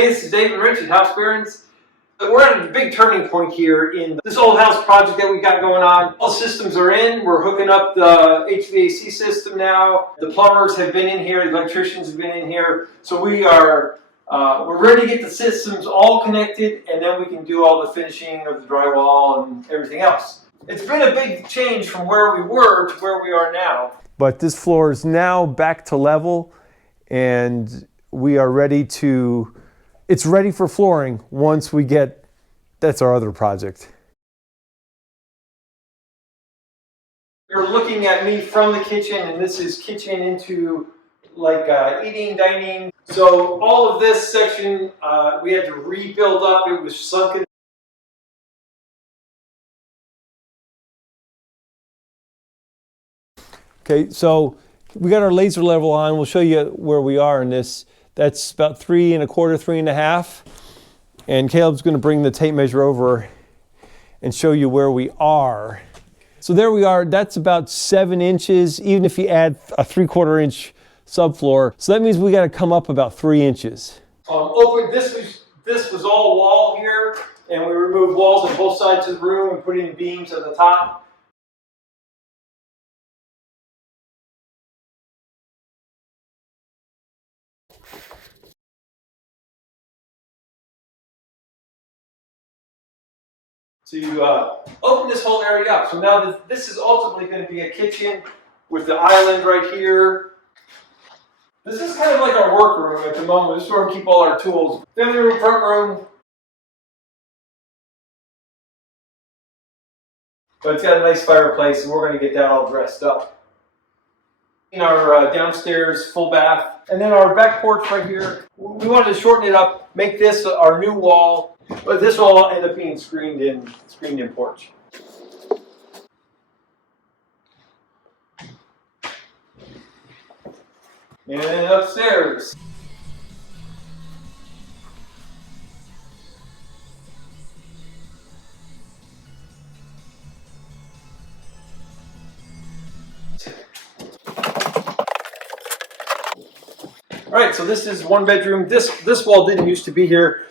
Hey, this is David Rich at House Barons. We're at a big turning point here in this old house project that we got going on. All systems are in. We're hooking up the HVAC system now. The plumbers have been in here. The electricians have been in here. So we're ready to get the systems all connected, and then we can do all the finishing of the drywall and everything else. It's been a big change from where we were to where we are now. But this floor is now back to level, and we are ready to, it's ready for flooring once we get, that's our other project. You're looking at me from the kitchen, and this is kitchen into like eating, dining. So all of this section we had to rebuild up. It was sunken. Okay, so we got our laser level on. We'll show you where we are in this. That's about 3 1/4, 3 1/2. And Caleb's going to bring the tape measure over and show you where we are. So there we are. That's about 7 inches, even if you add a 3/4 inch subfloor. So that means we got to come up about 3 inches. This was all wall here, and we removed walls on both sides of the room and put in beams at the top. To open this whole area up. So now this is ultimately going to be a kitchen with the island right here. This is kind of like our workroom at the moment. This is where we keep all our tools. Family room, front room. But it's got a nice fireplace, and we're going to get that all dressed up. In our downstairs full bath. And then our back porch right here. We wanted to shorten it up, make this our new wall. But this will all end up being screened in porch. And upstairs. All right, so this is one bedroom. This wall didn't used to be here.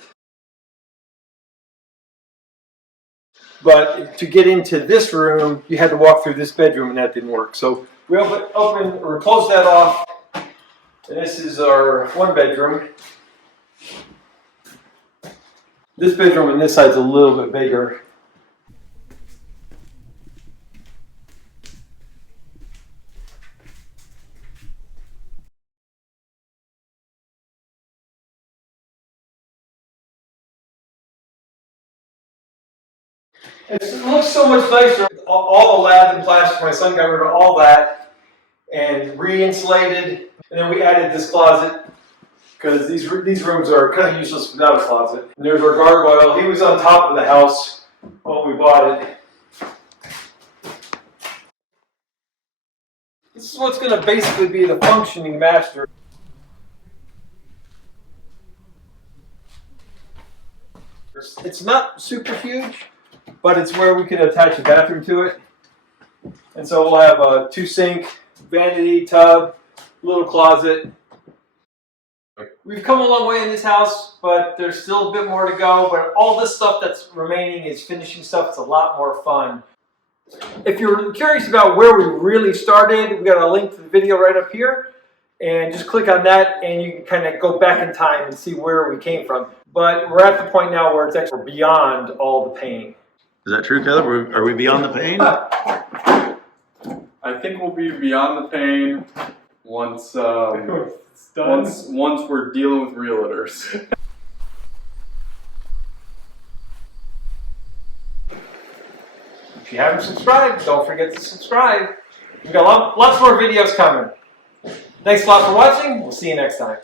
But to get into this room, you had to walk through this bedroom, and that didn't work. So we open or close that off, and this is our one bedroom. This bedroom on this side's a little bit bigger. It looks so much nicer. All the lath and plastic, my son got rid of all that and re-insulated. And then we added this closet because these rooms are kind of useless without a closet. And there's our gargoyle. He was on top of the house when we bought it. This is what's going to basically be the functioning master. It's not super huge, but it's where we can attach a bathroom to it. And so we'll have a 2-sink, vanity, tub, little closet. We've come a long way in this house, but there's still a bit more to go. But all this stuff that's remaining is finishing stuff. It's a lot more fun. If you're curious about where we really started, we've got a link to the video right up here. And just click on that, and you can kind of go back in time and see where we came from. But we're at the point now where it's actually beyond all the pain. Is that true, Caleb? Are we beyond the pain? I think we'll be beyond the pain once once we're dealing with realtors. If you haven't subscribed, don't forget to subscribe. We've got lots more videos coming. Thanks a lot for watching. We'll see you next time.